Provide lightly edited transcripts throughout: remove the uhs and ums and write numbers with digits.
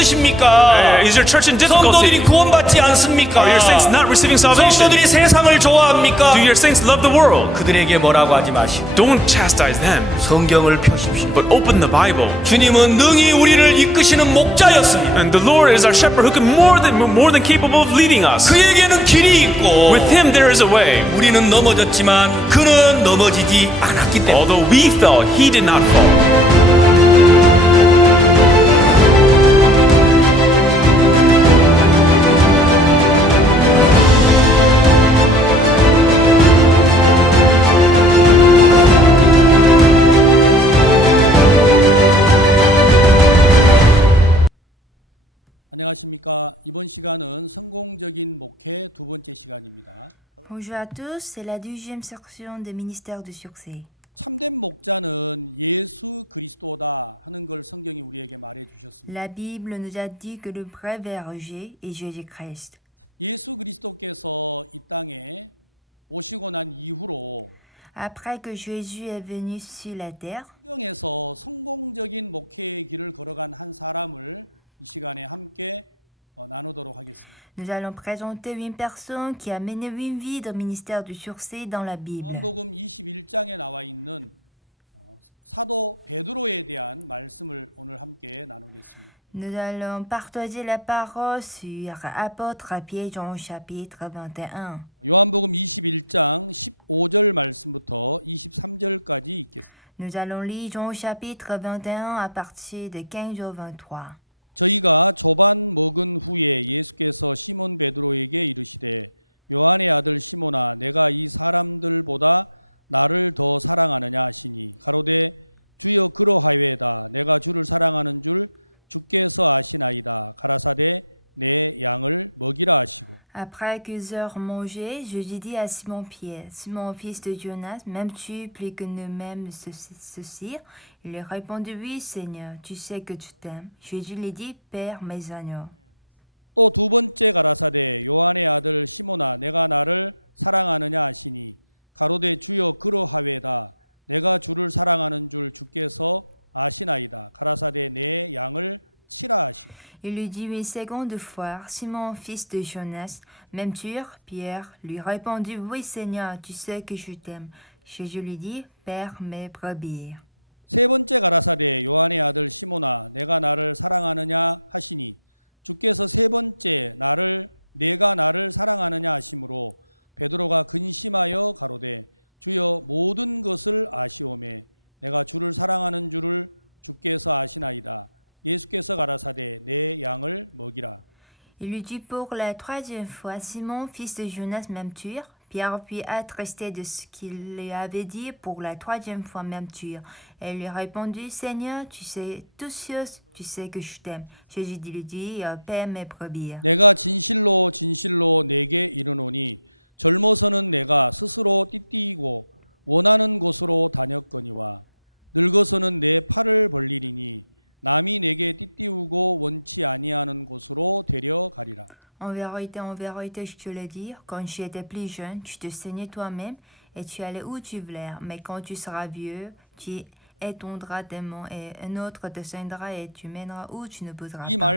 힘드십니까? Is your church in 성도들이 difficulty? 구원받지 않습니까? Are your saints not receiving salvation? 성도들이 세상을 좋아합니까? Do your saints love the world? 그들에게 뭐라고 하지 마시고 Don't chastise them, 성경을 펴십시오. but open the Bible. 주님은 능히 우리를 이끄시는 목자였습니다. And the Lord is our shepherd who can more than capable of leading us. 그에게는 길이 있고 With Him there is a way. 우리는 넘어졌지만 그는 넘어지지 않았기 때문에 Although we fell, He did not fall. Bonjour à tous, c'est la 12e section des ministères de succès. La Bible nous a dit que le vrai berger est Jésus-Christ. Après que Jésus est venu sur la terre, nous allons présenter une personne qui a mené une vie de ministère du succès dans la Bible. Nous allons partager la parole sur Apôtre Pierre Jean chapitre 21. Nous allons lire Jean chapitre 21 à partir de 15 au 23. Après qu'ils eurent mangé, Jésus dit à Simon-Pierre, « Simon, fils de Jonas, m'aimes-tu plus que nous-mêmes ceci ?» Il lui répondit, « Oui, Seigneur, tu sais que tu t'aimes. » Jésus lui dit, « Père mes agneaux. » Il lui dit une seconde fois, « Simon, fils de Jonas, m'aimes-tu » Pierre lui répondit, « Oui, Seigneur, tu sais que je t'aime. » Jésus lui dit, « Père mes brebis. » Il lui dit pour la troisième fois, « Simon, fils de Jonas, m'aimes-tu » Pierre puis attristé de ce qu'il lui avait dit pour la troisième fois, « M'aimes-tu » Elle lui répondit, « Seigneur, tu sais toutes choses, tu sais que je t'aime. » Jésus lui dit, « Paie mes brebis. » En vérité, je te le dis, quand tu étais plus jeune, tu te saignais toi-même et tu allais où tu voulais. Mais quand tu seras vieux, tu étendras tes mains et un autre te ceindra et tu mèneras où tu ne voudras pas.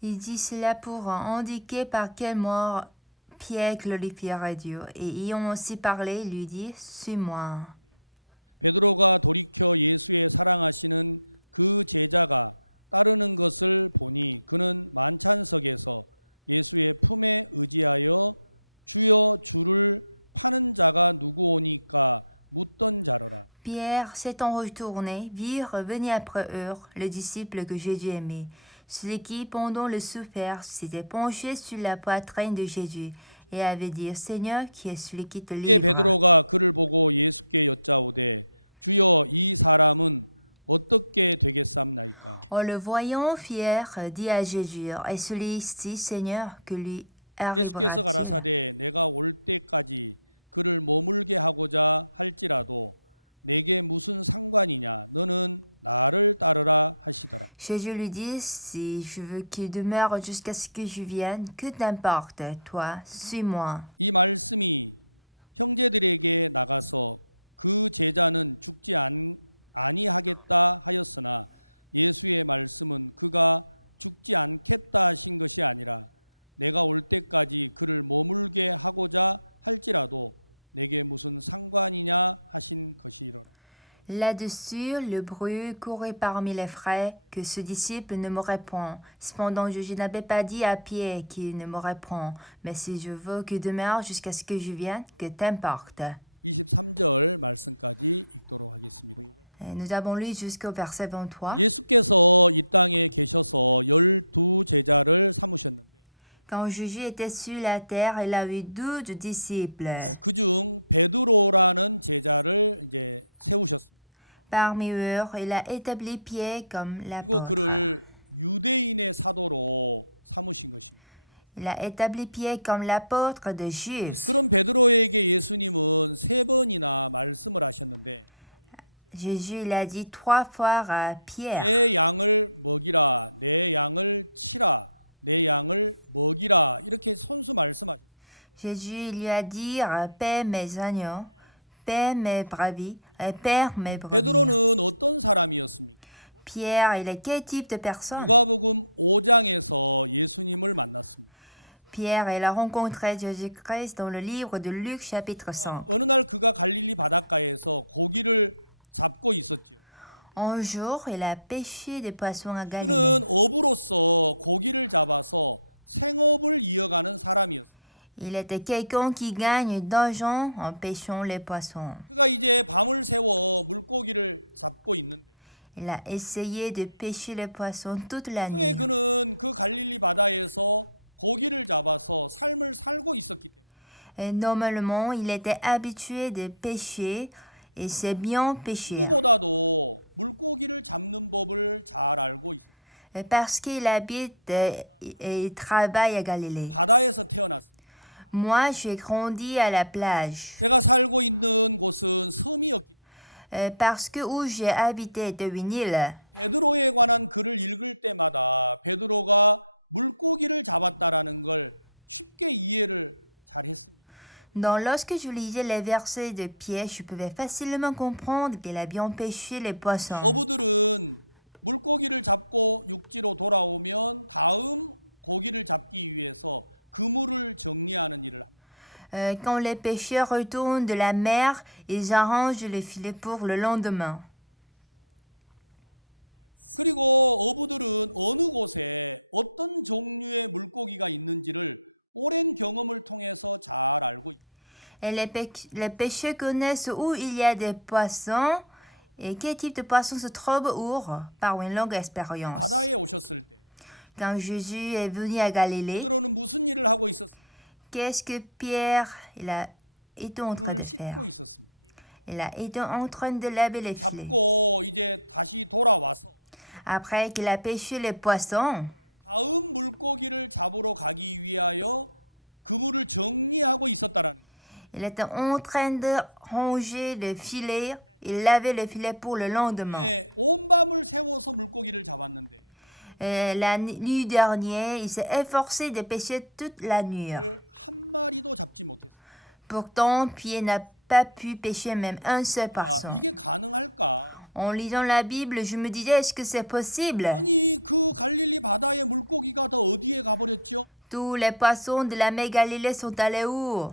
Il dit cela pour indiquer par quelle mort Pierre glorifierait Dieu. Et ayant aussi parlé, il lui dit, « Suis-moi. » Pierre s'étant retourné, vit revenir après eux le disciple que Jésus aimait. Celui qui, pendant le souper, s'était penché sur la poitrine de Jésus et avait dit, Seigneur, qui est celui qui te livre? En le voyant, Pierre dit à Jésus, et celui-ci, Seigneur, que lui arrivera-t-il? Jésus lui dit, si je veux qu'il demeure jusqu'à ce que je vienne, que t'importe, toi, suis-moi. Là-dessus, le bruit courait parmi les frères que ce disciple ne me répond. Cependant, je n'avais pas dit à Pierre qu'il ne me répond, mais si je veux qu'il demeure jusqu'à ce que je vienne, que t'importe. Et nous avons lu jusqu'au verset 23. Quand Jésus était sur la terre, il a eu 12 disciples. Parmi eux, il a établi Pierre comme l'apôtre. Il a établi Pierre comme l'apôtre des Juifs. Jésus l'a dit 3 fois à Pierre. Jésus lui a dit, paie mes agneaux, paie mes brebis, et paie mes brebis. Pierre, il est quel type de personne? Pierre, il a rencontré Jésus-Christ dans le livre de Luc chapitre 5. Un jour, il a pêché des poissons à Galilée. Il était quelqu'un qui gagne d'argent en pêchant les poissons. Il a essayé de pêcher les poissons toute la nuit. Et normalement, il était habitué de pêcher et c'est bien pêcher. Parce qu'il habite et travaille à Galilée. Moi, j'ai grandi à la plage. Parce que où j'ai habité était une île. Donc, lorsque je lisais les versets de Pierre, je pouvais facilement comprendre qu'il a bien pêché les poissons. Quand les pêcheurs retournent de la mer, ils arrangent les filets pour le lendemain. Et les pêcheurs connaissent où il y a des poissons et quel type de poisson se trouve où par une longue expérience. Quand Jésus est venu à Galilée, qu'est-ce que Pierre été en train de faire? Il a été en train de laver les filets. Après qu'il a pêché les poissons, il était en train de ranger les filets et laver les filets pour le lendemain. La nuit dernière, il s'est efforcé de pêcher toute la nuit. Pourtant, Pierre n'a pas pu pêcher même un seul poisson. En lisant la Bible, je me disais, est-ce que c'est possible? Tous les poissons de la mer Galilée sont allés où?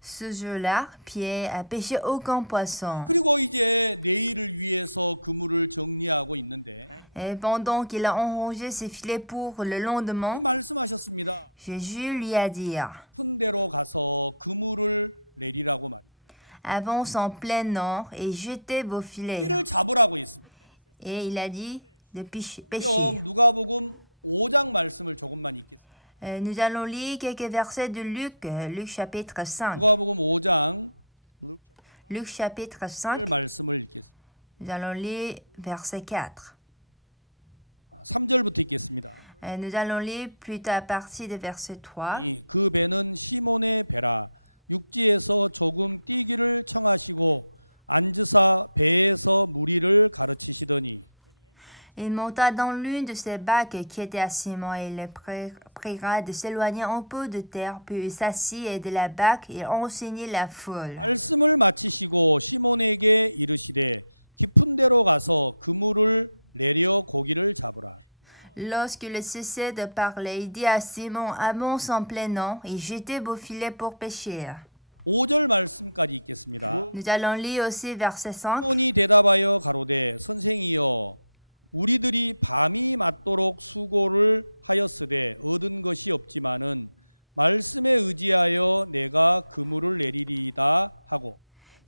Ce jour-là, Pierre a pêché aucun poisson. Et pendant qu'il a enrangé ses filets pour le lendemain, Jésus lui a dit, avance en plein nord et jetez vos filets. Et il a dit de pêcher. Nous allons lire quelques versets de Luc, Luc chapitre 5. Luc chapitre 5, nous allons lire verset 4. Nous allons lire plutôt à partir de verset 3. Il monta dans l'une de ces barques qui était à Simon et il pria de s'éloigner un peu de terre, puis il s'assit de la barque et enseignait la foule. Lorsqu'il cessait de parler, il dit à Simon, avance en plein nord et jetez vos filets pour pêcher. Nous allons lire aussi verset 5.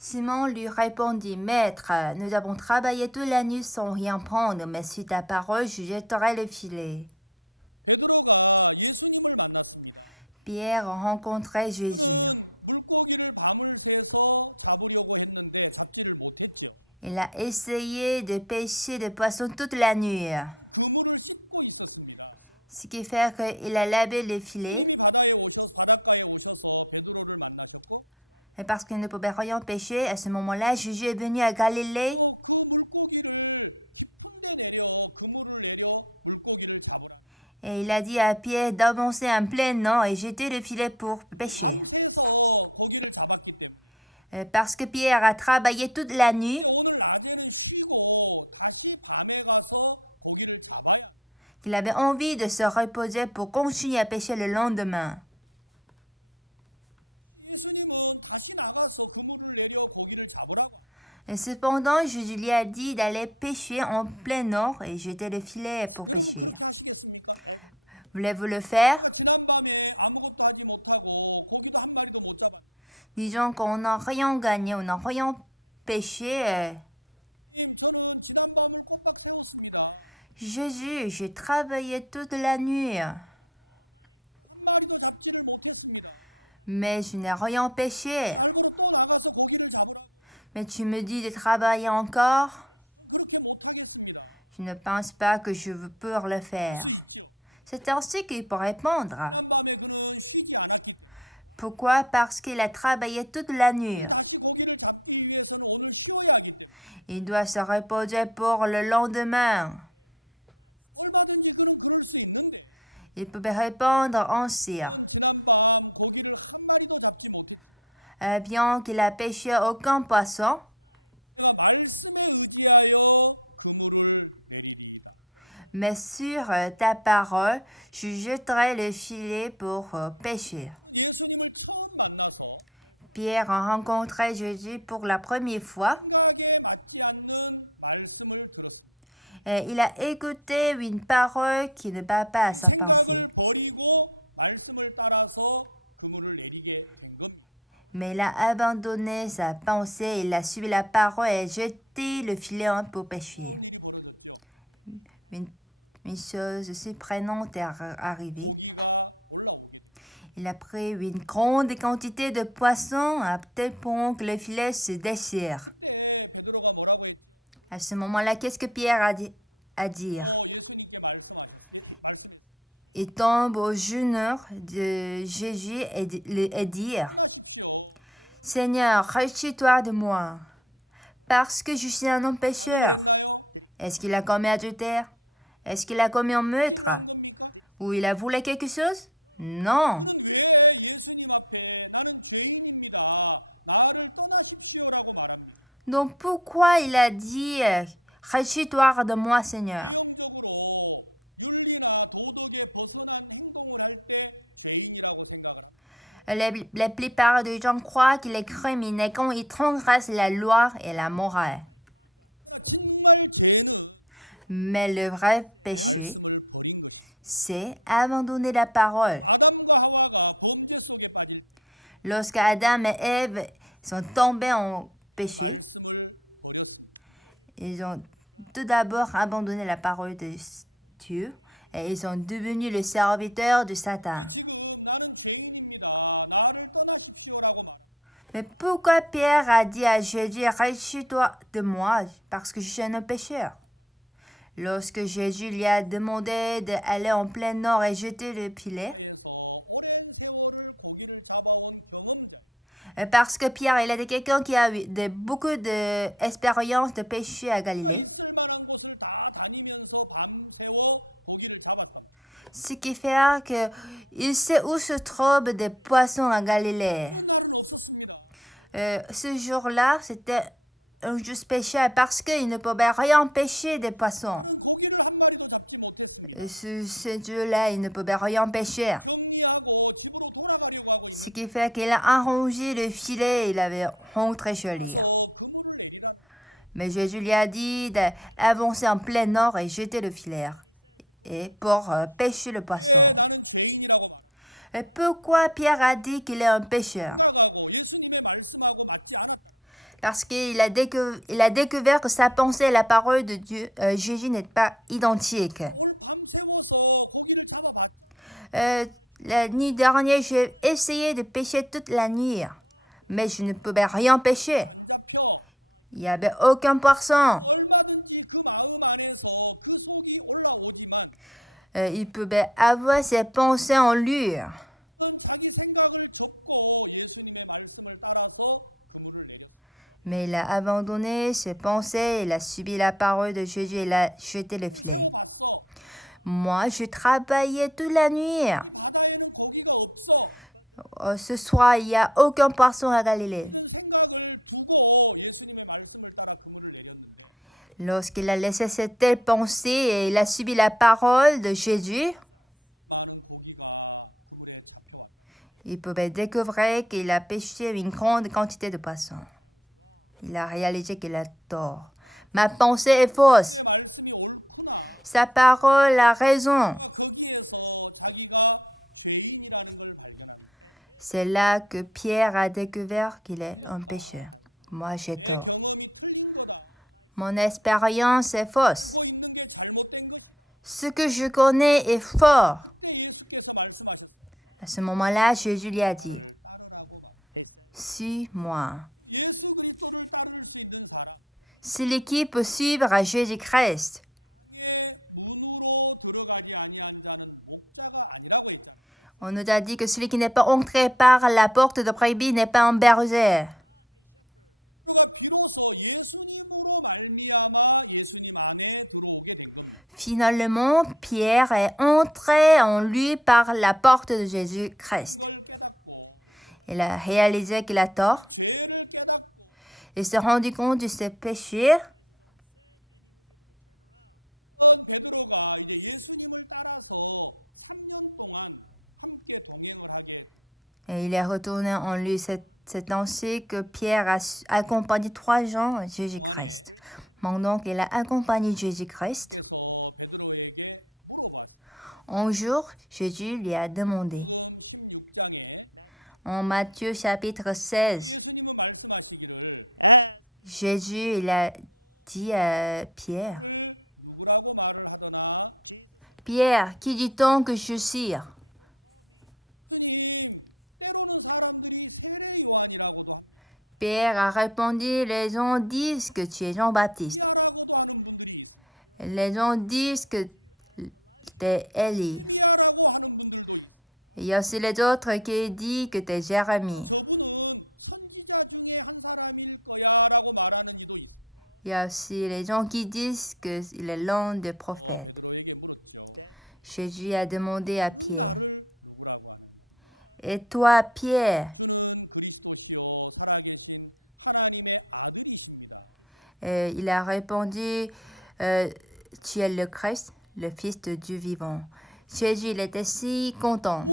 Simon lui répondit, Maître, nous avons travaillé toute la nuit sans rien prendre, mais sur ta parole, je jetterai le filet. Pierre rencontrait Jésus. Il a essayé de pêcher des poissons toute la nuit, ce qui fait qu'il a lavé les filets. Et parce qu'il ne pouvait rien pêcher, à ce moment-là, Jésus est venu à Galilée. Et il a dit à Pierre d'avancer en plein nord et jeter le filet pour pêcher. Parce que Pierre a travaillé toute la nuit, il avait envie de se reposer pour continuer à pêcher le lendemain. Et cependant, Jésus lui a dit d'aller pêcher en plein nord et jeter le filet pour pêcher. Voulez-vous le faire? Disons qu'on n'a rien gagné, on n'a rien pêché. Jésus, j'ai travaillé toute la nuit, mais je n'ai rien pêché. Mais tu me dis de travailler encore? Je ne pense pas que je peux le faire. C'est ainsi qu'il peut répondre. Pourquoi? Parce qu'il a travaillé toute la nuit. Il doit se reposer pour le lendemain. Il peut répondre ainsi. Bien qu'il a pêché aucun poisson, mais sur ta parole, je jetterai le filet pour pêcher. Pierre a rencontré Jésus pour la première fois. Et il a écouté une parole qui ne va pas à sa pensée. Mais il a abandonné sa pensée, il a suivi la parole et jeté le filet pour pêcher. Une chose surprenante est arrivée. Il a pris une grande quantité de poissons à tel point que le filet se déchire. À ce moment-là, qu'est-ce que Pierre a dit à dire? Il tombe aux genoux de Jésus et dit, Seigneur, rachète-toi de moi, parce que je suis un homme pécheur. Est-ce qu'il a commis adultère? Est-ce qu'il a commis un meurtre? Ou il a volé quelque chose? Non. Donc pourquoi il a dit « Rachète-toi de moi, Seigneur » La plupart des gens croient qu'il est criminel quand il transgresse la loi et la morale. Mais le vrai péché, c'est abandonner la parole. Lorsque Adam et Ève sont tombés en péché. Ils ont tout d'abord abandonné la parole de Dieu et ils sont devenus le serviteur de Satan. Mais pourquoi Pierre a dit à Jésus, rachète-toi de moi, parce que je suis un pécheur? Lorsque Jésus lui a demandé d'aller en plein nord et jeter le filet, parce que Pierre, il était quelqu'un qui a eu beaucoup d'expérience de péché à Galilée. Ce qui fait qu'il sait où se trouvent des poissons à Galilée. Ce jour-là, c'était un jour spécial parce qu'il ne pouvait rien pêcher des poissons. Ce jour-là, il ne pouvait rien pêcher. Ce qui fait qu'il a arrangé le filet et il avait rentré chez lui. Mais Jésus lui a dit d'avancer en plein nord et jeter le filet et pour pêcher le poisson. Et pourquoi Pierre a dit qu'il est un pêcheur? Parce qu'il a découvert que sa pensée et la parole de Dieu, Jésus n'est pas identique. La nuit dernière, j'ai essayé de pêcher toute la nuit, mais je ne pouvais rien pêcher. Il n'y avait aucun poisson. Il pouvait avoir ses pensées en lui. Mais il a abandonné ses pensées, il a subi la parole de Jésus et il a jeté le filet. Moi, je travaillais toute la nuit. Ce soir, il n'y a aucun poisson à Galilée. Lorsqu'il a laissé cette telle pensée et il a subi la parole de Jésus, il pouvait découvrir qu'il a pêché une grande quantité de poissons. Il a réalisé qu'il a tort. Ma pensée est fausse. Sa parole a raison. C'est là que Pierre a découvert qu'il est un pécheur. Moi, j'ai tort. Mon expérience est fausse. Ce que je connais est fort. À ce moment-là, Jésus lui a dit, « Suis-moi. » C'est l'équipe pour suivre à Jésus-Christ. On nous a dit que celui qui n'est pas entré par la porte de brebis n'est pas un berger. Finalement, Pierre est entré en lui par la porte de Jésus-Christ. Il a réalisé qu'il a tort. Il s'est rendu compte de ses péchés. Et il est retourné en lui. C'est ainsi que Pierre a accompagné 3 gens à Jésus-Christ. Donc, il a accompagné Jésus-Christ. Un jour, Jésus lui a demandé, en Matthieu chapitre 16, Jésus il a dit à Pierre, « Pierre, qui dit-on que je suis ?» Pierre a répondu, « Les gens disent que tu es Jean-Baptiste. Les gens disent que tu es Élie. Il y a aussi les autres qui disent que tu es Jérémie. Il y a aussi les gens qui disent qu'il est l'un des prophètes. » Jésus a demandé à Pierre, « Et toi, Pierre? » Il a répondu, « Tu es le Christ, le Fils de Dieu vivant. » Jésus il était si content.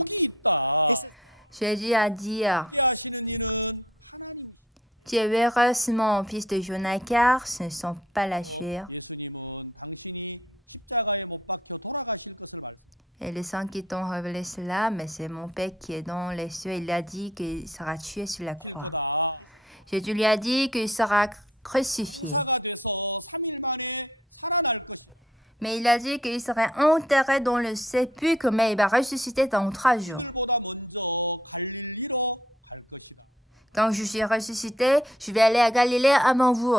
Jésus a dit, « Tu es heureusement fils de Jonas, car ce ne sont pas la chair et les sangs qui t'ont révélé cela, mais c'est mon Père qui est dans les cieux. » Il a dit qu'il sera tué sur la croix. Jésus lui a dit qu'il sera crucifié. Mais il a dit qu'il serait enterré dans le sépulcre, mais il va ressusciter dans 3 jours. Quand je suis ressuscité, je vais aller à Galilée avant vous.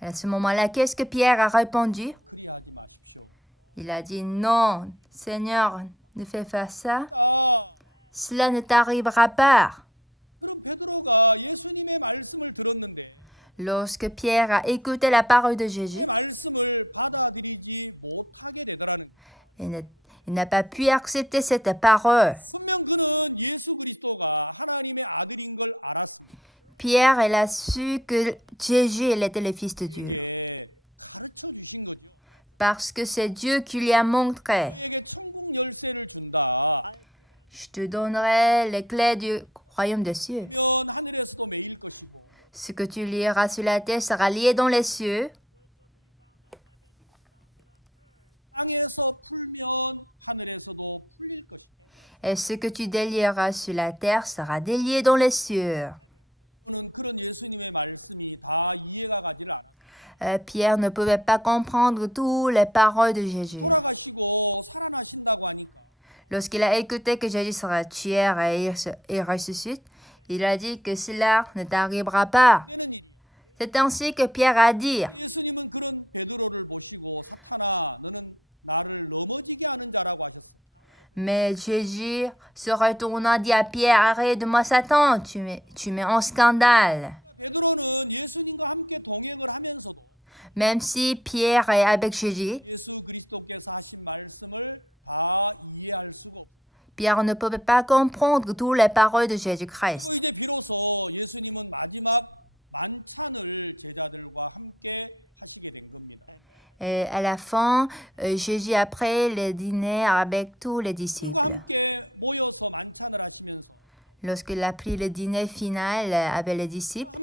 À ce moment-là, qu'est-ce que Pierre a répondu? Il a dit, non, Seigneur, ne fais pas ça. Cela ne t'arrivera pas. Lorsque Pierre a écouté la parole de Jésus, il n'a pas pu accepter cette parole. Pierre, il a su que Jésus il était le Fils de Dieu. Parce que c'est Dieu qui lui a montré. Je te donnerai les clés du royaume des cieux. Ce que tu lieras sur la terre sera lié dans les cieux. Et ce que tu délieras sur la terre sera délié dans les cieux. Pierre ne pouvait pas comprendre toutes les paroles de Jésus. Lorsqu'il a écouté que Jésus sera tué et ressuscite, il a dit que cela ne t'arrivera pas. C'est ainsi que Pierre a dit. Mais Jésus se retourna, dit à Pierre, arrête de moi Satan, tu mets en scandale. Même si Pierre est avec Jésus, Pierre ne pouvait pas comprendre toutes les paroles de Jésus-Christ. Et à la fin, Jésus a pris le dîner avec tous les disciples. Lorsqu'il a pris le dîner final avec les disciples,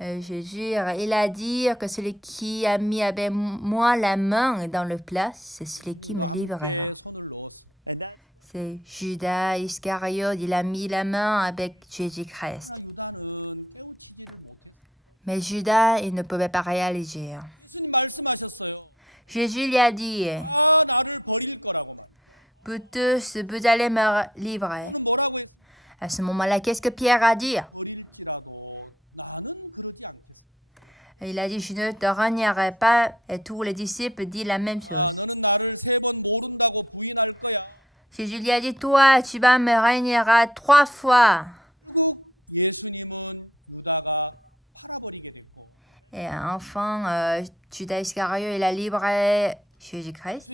Jésus, il a dit que celui qui a mis avec moi la main dans le plat, c'est celui qui me livrera. C'est Judas Iscariote, il a mis la main avec Jésus-Christ. Mais Judas, il ne pouvait pas réaliser. Jésus lui a dit, vous tous, vous allez me livrer. À ce moment-là, qu'est-ce que Pierre a dit? Il a dit, je ne te régnerai pas, et tous les disciples disent la même chose. Jésus lui a dit, toi, tu vas me régneras 3 fois. Et enfin, Judas Iscariote, il a livré Jésus-Christ.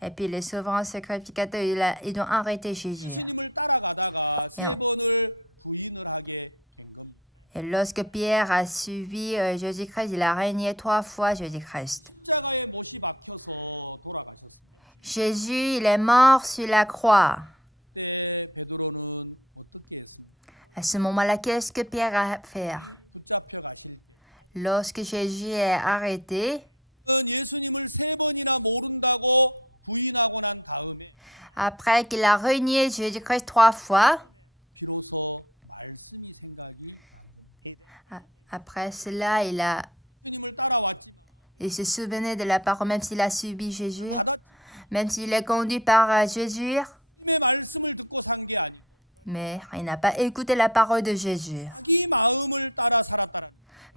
Et puis les souverains sacrificateurs, ils ont arrêté Jésus. Et lorsque Pierre a suivi Jésus-Christ, il a régné 3 fois Jésus-Christ. Jésus, il est mort sur la croix. À ce moment-là, qu'est-ce que Pierre a fait? Lorsque Jésus est arrêté, après qu'il a régné Jésus-Christ 3 fois, après cela, il se souvenait de la parole, même s'il a subi Jésus, même s'il est conduit par Jésus, mais il n'a pas écouté la parole de Jésus,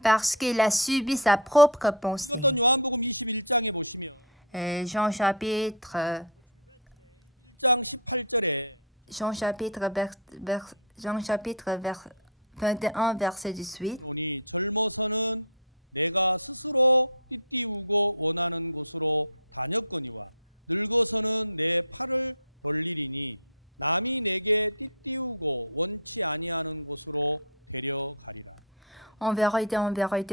parce qu'il a subi sa propre pensée. Et Jean chapitre 21, verset 18. En vérité,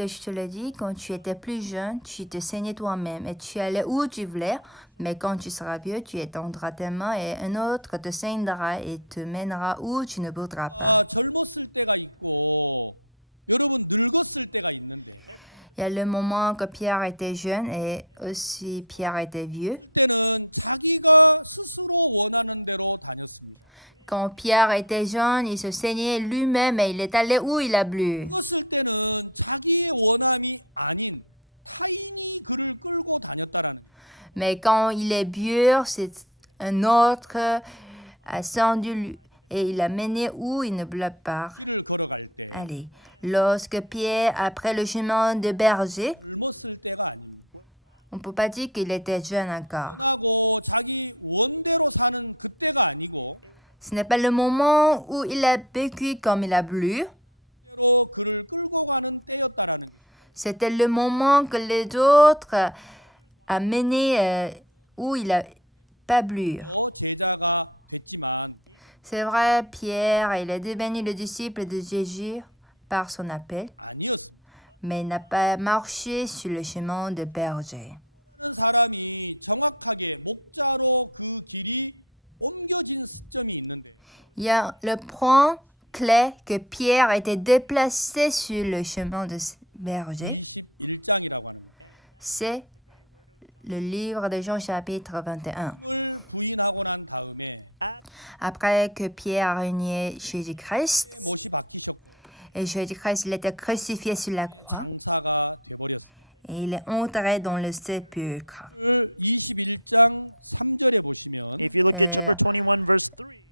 je te le dis, quand tu étais plus jeune, tu te saignais toi-même et tu allais où tu voulais, mais quand tu seras vieux, tu étendras tes mains et un autre te saignera et te mènera où tu ne voudras pas. Il y a le moment que Pierre était jeune et aussi Pierre était vieux. Quand Pierre était jeune, il se saignait lui-même et il est allé où il a bu. Mais quand il est vieux, c'est un autre ascendu et il a mené où il ne voulait pas. Allez, lorsque Pierre, après le chemin de berger, on ne peut pas dire qu'il était jeune encore. Ce n'est pas le moment où il a vécu comme il a voulu. C'était le moment que les autres a mené où il a pas voulu. C'est vrai, Pierre, il est devenu le disciple de Jésus par son appel, mais il n'a pas marché sur le chemin de berger. Il y a le point clé que Pierre était déplacé sur le chemin de berger. C'est le livre de Jean chapitre 21. Après que Pierre a renié Jésus-Christ, et Jésus-Christ il était crucifié sur la croix, et il est entré dans le sépulcre.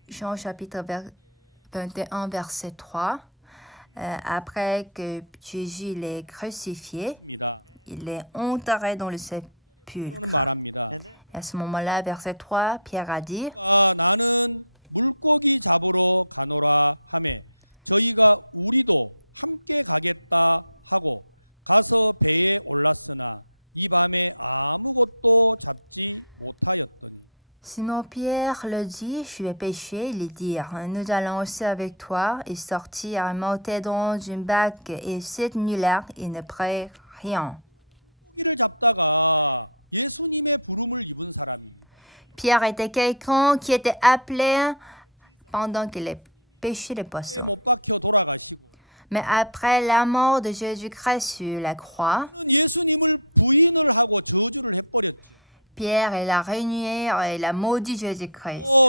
Jean chapitre 21, verset 3. Après que Jésus l'ait crucifié, il est entré dans le sépulcre. Et à ce moment-là, verset 3, Pierre a dit, Simon-Pierre le dit, je vais pêcher, il dit, nous allons aussi avec toi, et sortir et monter dans une barque, et cette nuit-là, il ne prit rien. Pierre était quelqu'un qui était appelé pendant qu'il pêchait les poissons. Mais après la mort de Jésus-Christ sur la croix, Pierre, il a renié et il a maudit Jésus-Christ.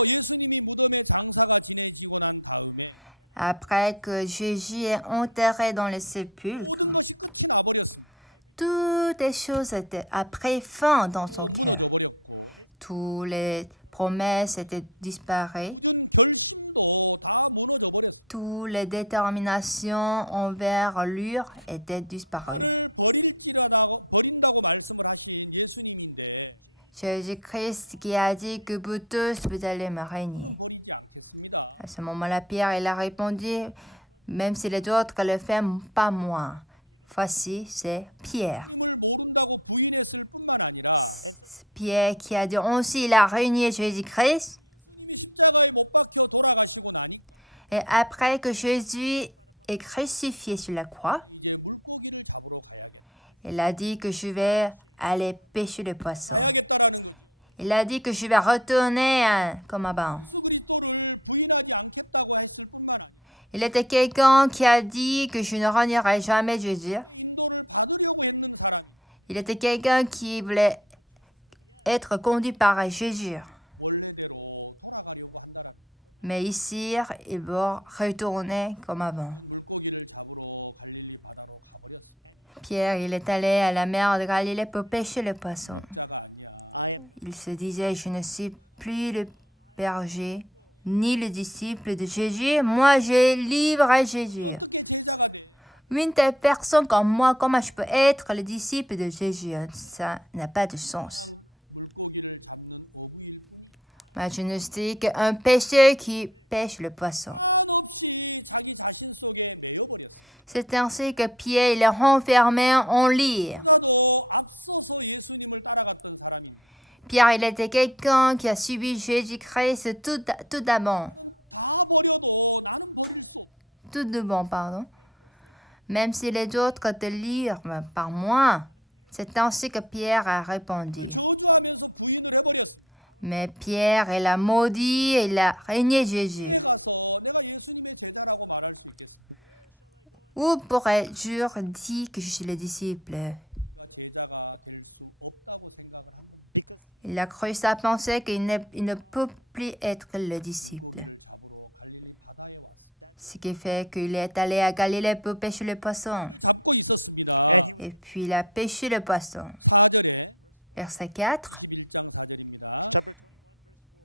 Après que Jésus est enterré dans le sépulcre, toutes les choses étaient après fin dans son cœur. Toutes les promesses étaient disparues. Toutes les déterminations envers lui étaient disparues. Jésus-Christ qui a dit que vous tous, vous allez me régner. À ce moment-là, Pierre, il a répondu, même si les autres le font, pas moi. Voici, c'est Pierre. Pierre qui a dit aussi, il a régné Jésus-Christ. Et après que Jésus est crucifié sur la croix, il a dit que je vais aller pêcher les poissons. Il a dit que je vais retourner comme avant. Il était quelqu'un qui a dit que je ne renierai jamais Jésus. Il était quelqu'un qui voulait être conduit par Jésus. Mais ici, il va retourner comme avant. Pierre, il est allé à la mer de Galilée pour pêcher les poissons. Il se disait, je ne suis plus le berger, ni le disciple de Jésus. Moi, je livre à Jésus. Une telle personne comme moi, comment je peux être le disciple de Jésus? Ça n'a pas de sens. Moi, je ne suis qu'un pêcheur qui pêche le poisson. C'est ainsi que Pierre il est renfermé en lyre. Pierre, il était quelqu'un qui a suivi Jésus-Christ tout d'abord. Tout de bon, pardon. Même si les autres te lirent par moi, c'est ainsi que Pierre a répondu. Mais Pierre, il a maudit et il a régné Jésus. Où pourrais-je dire que je suis le disciple? Il a cru sa pensée qu'il ne peut plus être le disciple. Ce qui fait qu'il est allé à Galilée pour pêcher le poisson. Et puis il a pêché le poisson. Verset 4.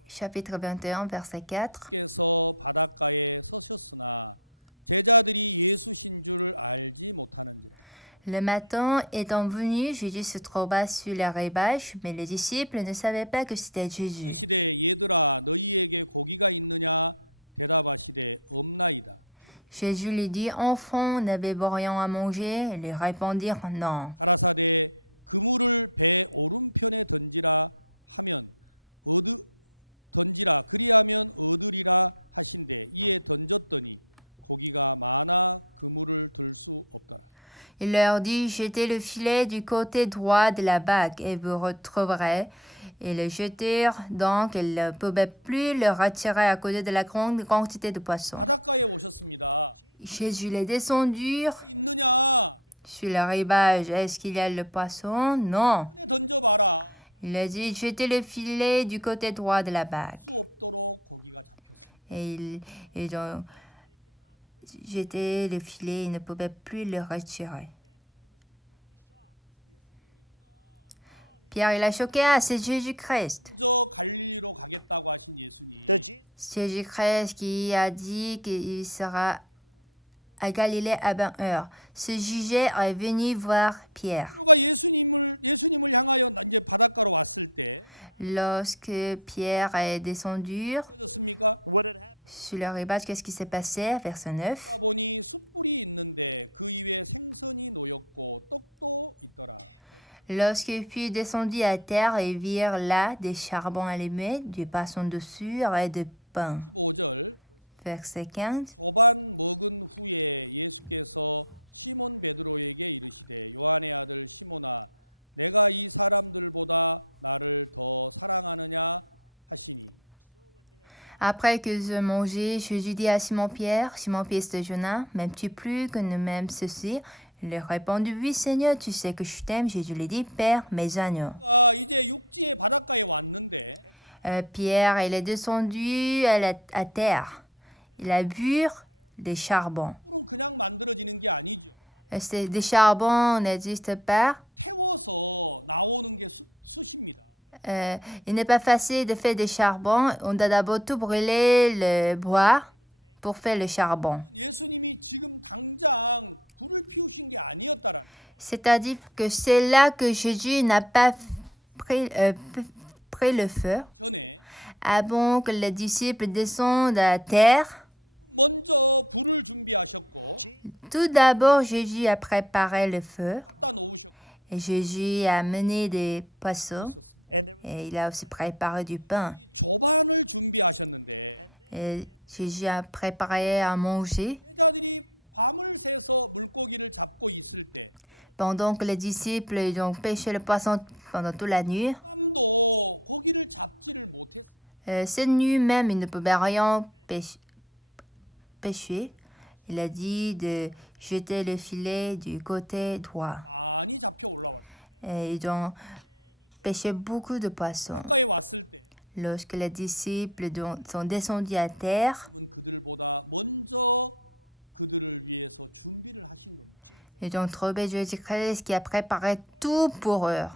Chapitre 21, verset 4. Le matin étant venu, Jésus se trouva sur le rivage, mais les disciples ne savaient pas que c'était Jésus. Jésus lui dit, « Enfants, n'avez-vous rien à manger ?» Ils lui répondirent, « Non. » Il leur dit, « Jetez le filet du côté droit de la barque et vous retrouverez. » Ils le jetèrent donc, ils ne pouvaient plus le retirer à cause de la grande quantité de poissons. Jésus les descendu sur le rivage. Est-ce qu'il y a le poisson? Non. Il a dit, jetez le filet du côté droit de la barque. Et ils ont jeté le filet, ils ne pouvaient plus le retirer. Pierre, il a choqué, c'est Jésus-Christ. C'est Jésus-Christ qui a dit qu'il sera à Galilée à 20 heures. Ce juge est venu voir Pierre. Lorsque Pierre est descendu sur le rivage, qu'est-ce qui s'est passé? Verset 9. Lorsque puis descendit à terre et virent là des charbons allumés, du poisson dessus et de pain. Verset 15. Après qu'ils eurent mangé, Jésus dit à Simon-Pierre, Simon fils de Jonas, m'aimes-tu plus que nous m'aimes ceci? Il leur répondit, oui Seigneur, tu sais que je t'aime. Jésus lui dit, Père, mes agneaux. Pierre, il est descendu à terre. Il a vu des charbons. Des charbons n'existent pas. Il n'est pas facile de faire des charbons. On doit d'abord tout brûler le bois pour faire le charbon. C'est-à-dire que c'est là que Jésus n'a pas pris le feu. Avant que les disciples descendent à terre, tout d'abord Jésus a préparé le feu. Et Jésus a amené des poissons. Et il a aussi préparé du pain. Et Jésus a préparé à manger. Pendant que les disciples ont pêché le poisson pendant toute la nuit. Cette nuit même, ils ne pouvaient rien pêcher. Il a dit de jeter le filet du côté droit. Et ils ont pêché beaucoup de poissons. Lorsque les disciples sont descendus à terre, ils ont trouvé Jésus-Christ qui a préparé tout pour eux.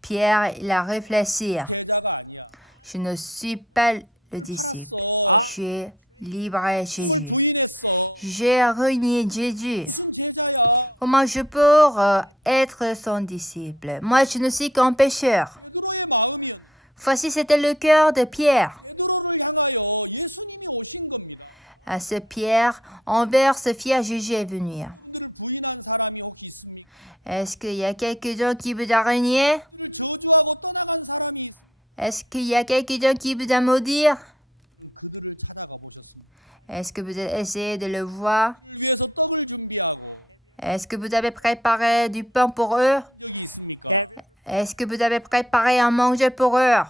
Pierre, il a réfléchi. Je ne suis pas le disciple. J'ai livré Jésus. J'ai renié Jésus. Comment je peux être son disciple? Moi, je ne suis qu'un pécheur. Voici, c'était le cœur de Pierre. À ce Pierre, envers ce fier Jésus est venu. Est-ce qu'il y a quelqu'un qui vous a renié? Est-ce qu'il y a quelqu'un qui vous a maudit? Est-ce que vous avez essayé de le voir? Est-ce que vous avez préparé du pain pour eux? Est-ce que vous avez préparé à manger pour eux?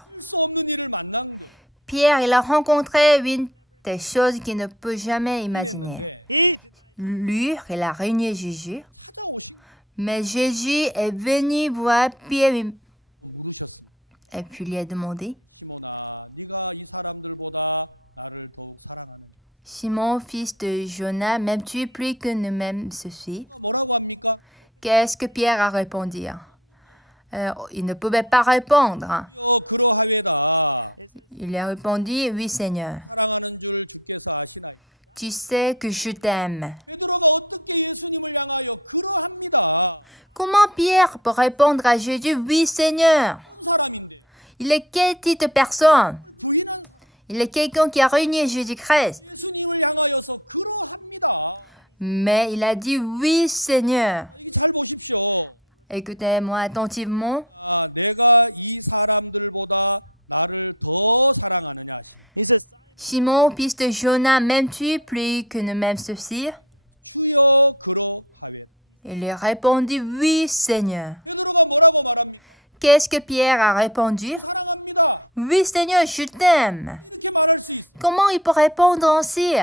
Pierre, il a rencontré une des choses qu'il ne peut jamais imaginer. Lui, il a renié Jésus. Mais Jésus est venu voir Pierre et puis lui a demandé, Simon, fils de Jonas, m'aimes-tu plus que ne m'aime ceci? Qu'est-ce que Pierre a répondu? Il ne pouvait pas répondre. Il a répondu, oui Seigneur. Tu sais que je t'aime. Comment Pierre peut répondre à Jésus, oui Seigneur? Il est quelle petite personne? Il est quelqu'un qui a renié Jésus-Christ. Mais il a dit oui Seigneur. Écoutez-moi attentivement. Simon, fils de Jonas, m'aimes-tu plus que ne m'aime ceci? Il lui répondit, oui, Seigneur. Qu'est-ce que Pierre a répondu? Oui, Seigneur, je t'aime. Comment il peut répondre ainsi?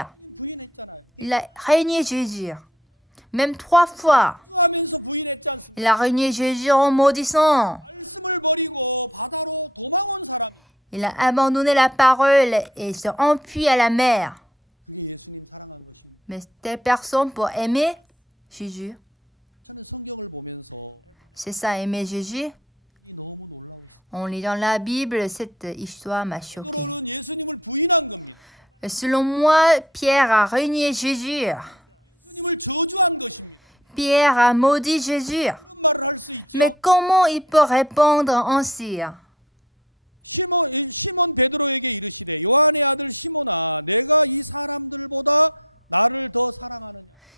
Il a renié Jésus, même 3 fois. Il a renié Jésus en maudissant. Il a abandonné la parole et s'est enfui à la mer. Mais telle personne pour aimer Jésus. C'est ça, aimer Jésus. En lisant la Bible, cette histoire m'a choquée. Selon moi, Pierre a renié Jésus. Pierre a maudit Jésus. Mais comment il peut répondre ainsi?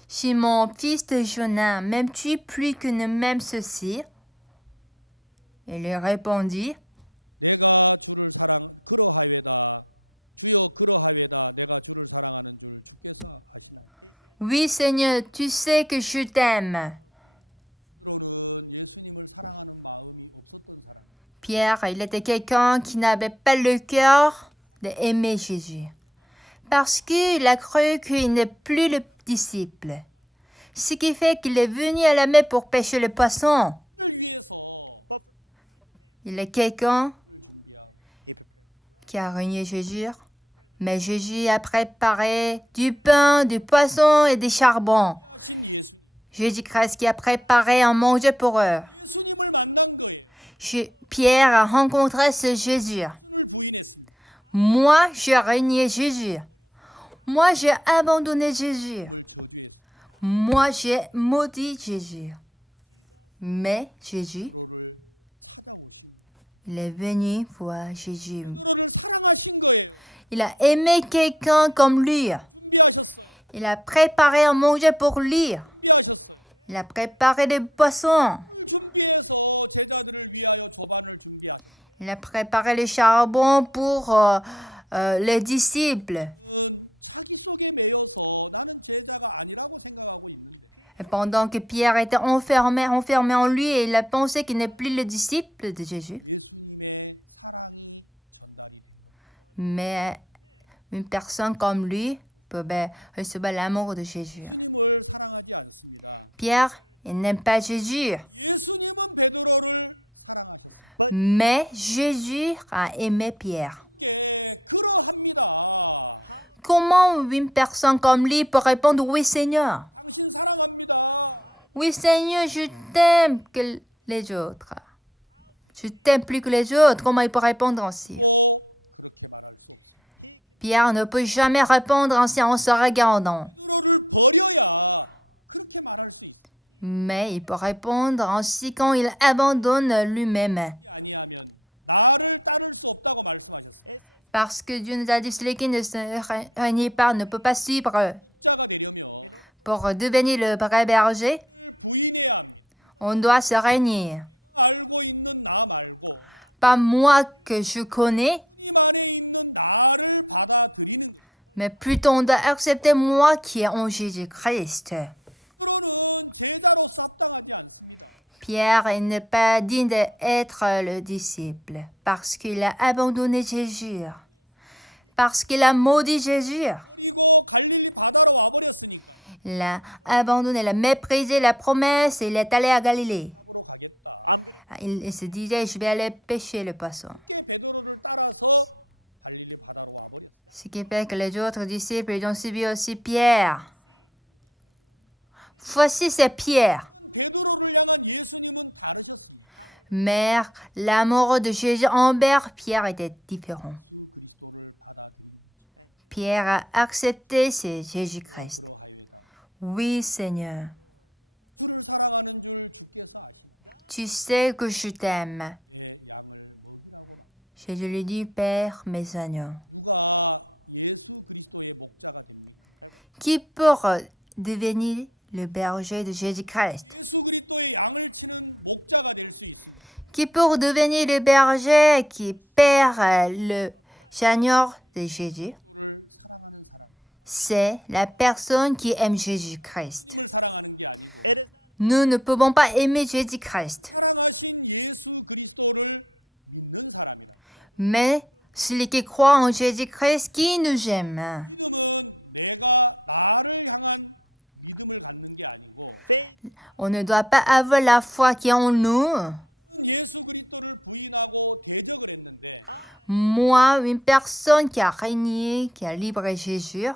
Simon, fils de Jonas, m'aimes-tu plus que ne m'aime ceci? Il lui répondit, oui Seigneur, tu sais que je t'aime. Pierre, il était quelqu'un qui n'avait pas le cœur d'aimer Jésus. Parce qu'il a cru qu'il n'est plus le disciple. Ce qui fait qu'il est venu à la mer pour pêcher le poisson. Il est quelqu'un qui a renié Jésus. Mais Jésus a préparé du pain, du poisson et des charbons. Jésus-Christ qui a préparé à manger pour eux. Pierre a rencontré ce Jésus. Moi, j'ai renié Jésus. Moi, j'ai abandonné Jésus. Moi, j'ai maudit Jésus. Mais Jésus, il est venu voir Jésus. Il a aimé quelqu'un comme lui. Il a préparé à manger pour lui. Il a préparé des poissons. Il a préparé le charbon pour les disciples. Et pendant que Pierre était enfermé en lui, et il a pensé qu'il n'est plus le disciple de Jésus. Mais une personne comme lui peut recevoir l'amour de Jésus. Pierre, il n'aime pas Jésus. Mais Jésus a aimé Pierre. Comment une personne comme lui peut répondre « Oui Seigneur ». Oui Seigneur, je t'aime que les autres. Je t'aime plus que les autres. Comment il peut répondre ainsi? Pierre ne peut jamais répondre ainsi en se regardant. Mais il peut répondre ainsi quand il abandonne lui-même. Parce que Dieu nous a dit, celui qui ne se renie pas ne peut pas suivre. Pour devenir le vrai berger, on doit se renier. Pas moi que je connais, mais plutôt on doit accepter moi qui est en Jésus-Christ. Pierre n'est pas digne d'être le disciple parce qu'il a abandonné Jésus, parce qu'il a maudit Jésus. Il a abandonné, il a méprisé la promesse et il est allé à Galilée. Il se disait, je vais aller pêcher le poisson. Ce qui fait que les autres disciples ils ont suivi aussi Pierre. Voici c'est Pierre. Mais l'amour de Jésus envers Pierre était différent. Pierre a accepté c'est Jésus-Christ. Oui, Seigneur. Tu sais que je t'aime. Jésus lui dit, Père, mes agneaux. Qui peut devenir le berger de Jésus-Christ? Qui peut devenir le berger qui perd le chagnon de Jésus? C'est la personne qui aime Jésus-Christ. Nous ne pouvons pas aimer Jésus-Christ. Mais celui qui croit en Jésus-Christ qui nous aime. On ne doit pas avoir la foi qui est en nous. Moi, une personne qui a régné, qui a libéré Jésus,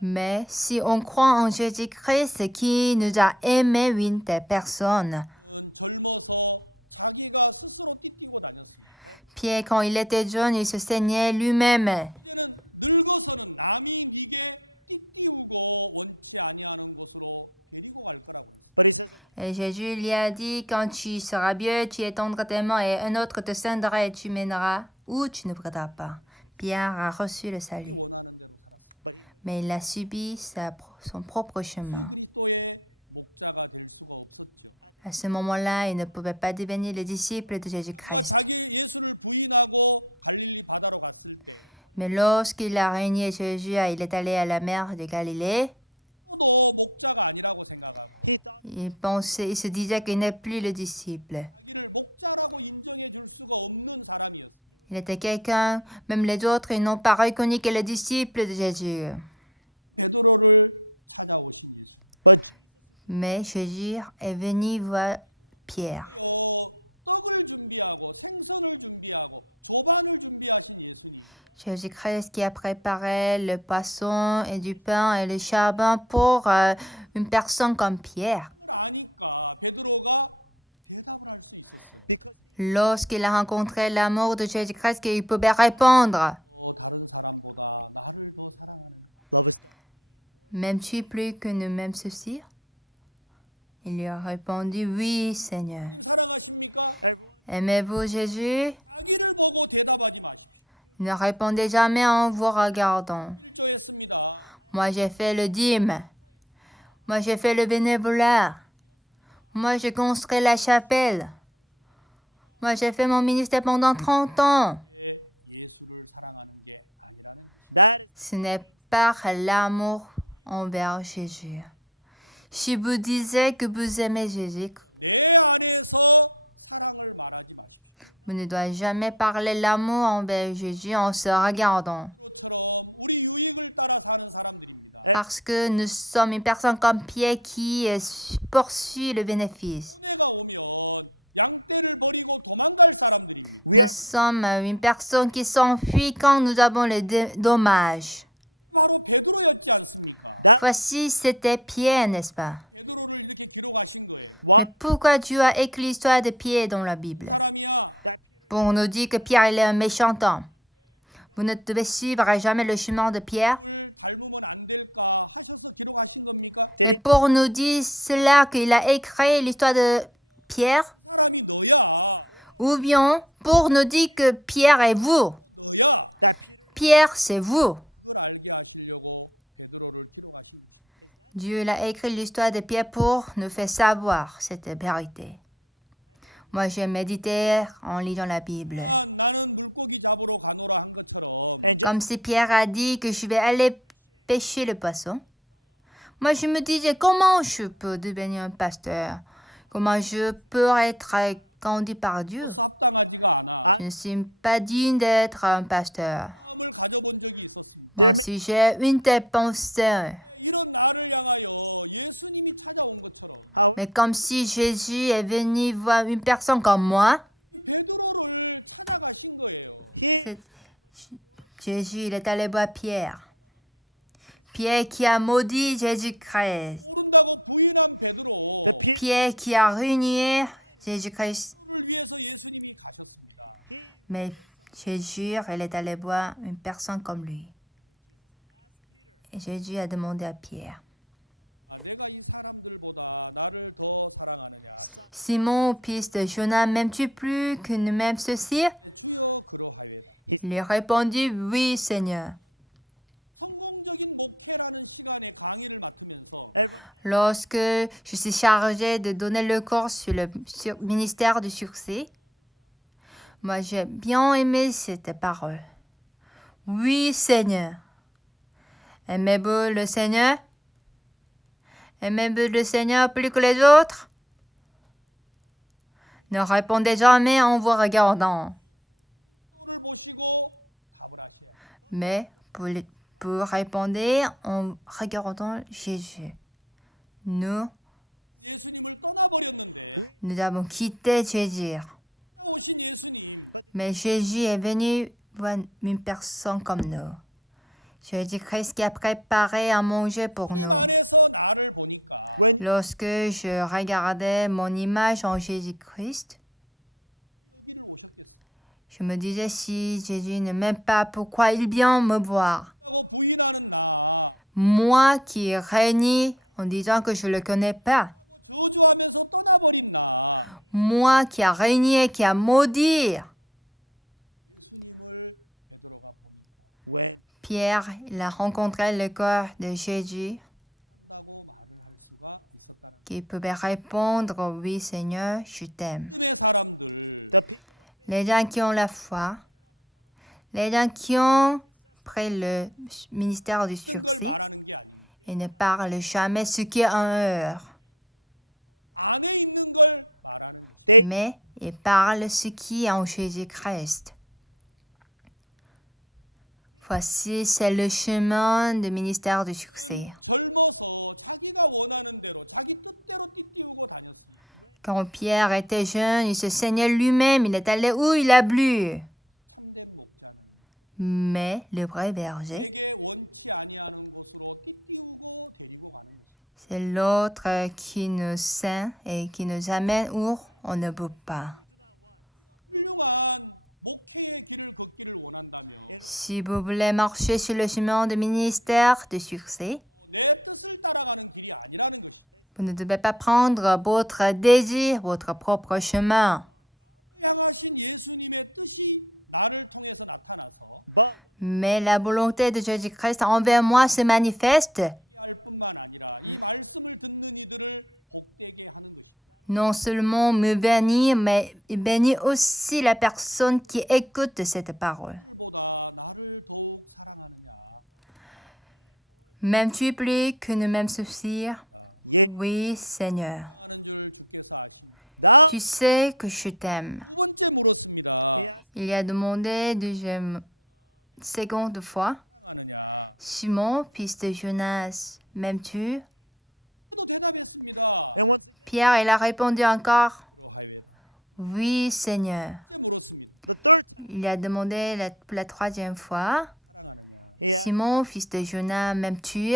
mais si on croit en Jésus-Christ qui nous a aimé une telle personne, Pierre, quand il était jeune, il se saignait lui-même. Et Jésus lui a dit, quand tu seras vieux, tu étendras tes mains et un autre te scindra et tu mèneras ou tu ne voudras pas. Pierre a reçu le salut. Mais il a subi son propre chemin. À ce moment-là, il ne pouvait pas devenir le disciple de Jésus-Christ. Mais lorsqu'il a régné Jésus, il est allé à la mer de Galilée. Il se disait qu'il n'est plus le disciple. Il était quelqu'un, même les autres, ils n'ont pas reconnu que le disciple de Jésus. Mais Jésus est venu voir Pierre. Jésus-Christ qui a préparé le poisson et du pain et le charbon pour une personne comme Pierre. Lorsqu'il a rencontré l'amour de Jésus-Christ, il pouvait répondre. M'aimes-tu plus que ne m'aimes ceci? Il lui a répondu, oui, Seigneur. Aimez-vous Jésus? Ne répondez jamais en vous regardant. Moi, j'ai fait le dîme. Moi, j'ai fait le bénévolat. Moi, j'ai construit la chapelle. Moi, j'ai fait mon ministère pendant 30 ans. Ce n'est pas l'amour envers Jésus. Si vous disiez que vous aimez Jésus, vous ne devez jamais parler l'amour envers Jésus en se regardant. Parce que nous sommes une personne comme Pierre qui poursuit le bénéfice. Nous sommes une personne qui s'enfuit quand nous avons le dommage. Voici, c'était Pierre, n'est-ce pas? Mais pourquoi Dieu a écrit l'histoire de Pierre dans la Bible? Pour nous dire que Pierre il est un méchant homme. Vous ne devez suivre jamais le chemin de Pierre. Et pour nous dire cela qu'il a écrit l'histoire de Pierre. Ou bien pour nous dire que Pierre est vous. Pierre, c'est vous. Dieu a écrit l'histoire de Pierre pour nous faire savoir cette vérité. Moi, j'ai médité en lisant la Bible. Comme si Pierre a dit que je vais aller pêcher le poisson. Moi, je me disais, comment je peux devenir un pasteur? Comment je peux être conduit par Dieu? Je ne suis pas digne d'être un pasteur. Moi aussi, j'ai une telle pensée. Mais comme si Jésus est venu voir une personne comme moi, Jésus, il est allé voir Pierre. Pierre qui a maudit Jésus-Christ. Pierre qui a renié Jésus-Christ. Mais Jésus, il est allé voir une personne comme lui. Et Jésus a demandé à Pierre, Simon, fils de Jonas, m'aimes-tu plus que ne m'aimes ceci? Il lui répondit, oui, Seigneur. Lorsque je suis chargé de donner le corps sur le ministère du succès, moi j'ai bien aimé cette parole. Oui, Seigneur. Aimez-vous le Seigneur? Aimez-vous le Seigneur plus que les autres? Ne répondez jamais en vous regardant. Mais pour répondre en regardant Jésus. Nous avons quitté Jésus. Mais Jésus est venu voir une personne comme nous. Jésus-Christ qui a préparé à manger pour nous. Lorsque je regardais mon image en Jésus-Christ, je me disais, si Jésus ne m'aime pas, pourquoi il vient me voir? Moi qui règne en disant que je ne le connais pas. Moi qui a régné, qui a maudit. Pierre, il a rencontré le corps de Jésus qui pouvait répondre, oui Seigneur, je t'aime. Les gens qui ont la foi, les gens qui ont pris le ministère du succès et ne parlent jamais ce qui est en eux, mais ils parlent ce qui est en Jésus-Christ. Voici, c'est le chemin du ministère du succès. Quand Pierre était jeune, il se saignait lui-même, il est allé où il a bu. Mais le vrai berger, c'est l'autre qui nous saigne et qui nous amène où on ne peut pas. Si vous voulez marcher sur le chemin du ministère de succès, vous ne devez pas prendre votre désir, votre propre chemin. Mais la volonté de Jésus-Christ envers moi se manifeste. Non seulement me bénit, mais il bénit aussi la personne qui écoute cette parole. M'aimes-tu plus que ne m'aimes suffire? Oui, Seigneur. Tu sais que je t'aime. Il a demandé deuxième seconde fois, Simon, fils de Jonas, m'aimes-tu? Pierre, il a répondu encore, oui, Seigneur. Il a demandé pour la troisième fois, Simon, fils de Jonas, m'aimes-tu?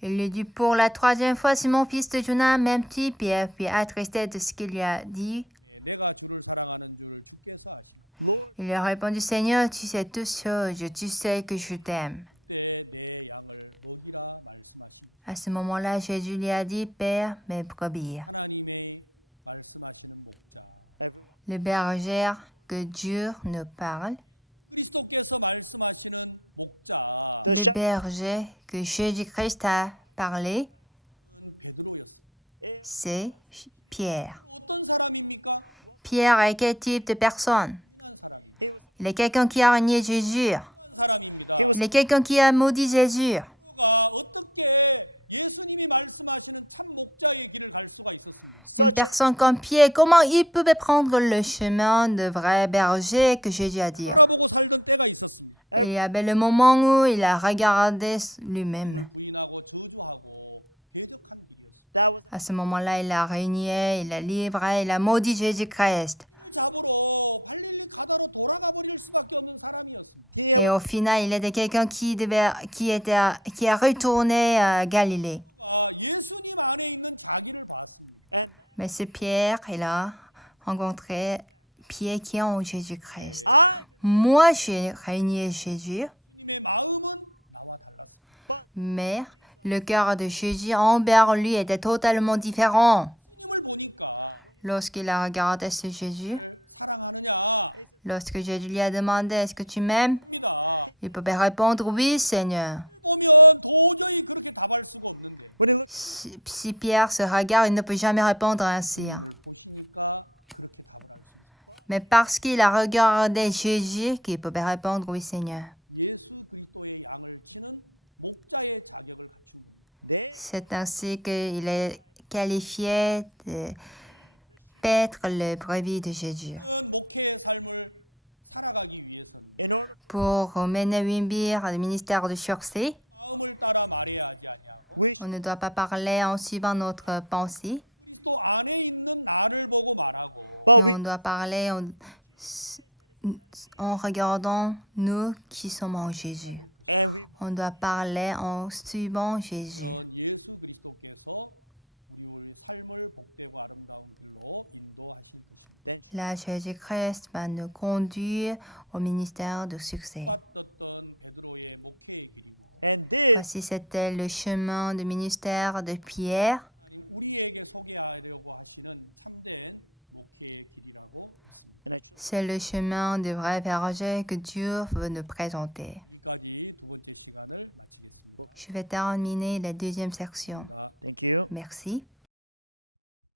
Il lui dit pour la troisième fois, Simon, fils de Jonas, m'aimes-tu? Pierre, puis attristé de ce qu'il lui a dit. Il lui a répondu, Seigneur, tu sais toutes choses, tu sais que je t'aime. À ce moment-là, Jésus lui a dit, Père, mes brebis. Le berger que Dieu nous parle, le berger que Jésus-Christ a parlé, c'est Pierre. Pierre est quel type de personne? Il est quelqu'un qui a renié Jésus. Il est quelqu'un qui a maudit Jésus. Une personne comme Pierre, comment il pouvait prendre le chemin de vrai berger que Jésus a dit? Il y avait le moment où il a regardé lui-même. À ce moment-là, il a régné, il a livré, il a maudit Jésus-Christ. Et au final, il était quelqu'un qui est retourné à Galilée. Mais c'est Pierre, il a rencontré Pierre qui est en Jésus-Christ. Moi, j'ai régné Jésus. Mais le cœur de Jésus envers lui était totalement différent. Lorsqu'il a regardé ce Jésus, lorsque Jésus lui a demandé « Est-ce que tu m'aimes ?» il pouvait répondre « Oui, Seigneur ». Si Pierre se regarde, il ne peut jamais répondre ainsi. Mais parce qu'il a regardé Jésus, qu'il pouvait répondre « Oui, Seigneur ». C'est ainsi qu'il est qualifié de paître le brebis de Jésus. Pour mener Wimbir, le ministère de succès, on ne doit pas parler en suivant notre pensée, mais on doit parler en regardant nous qui sommes en Jésus. On doit parler en suivant Jésus. Là, Jésus-Christ va nous conduire au ministère de succès. Voici, c'était le chemin du ministère de Pierre. C'est le chemin du vrai berger que Dieu veut nous présenter. Je vais terminer la deuxième section. Merci.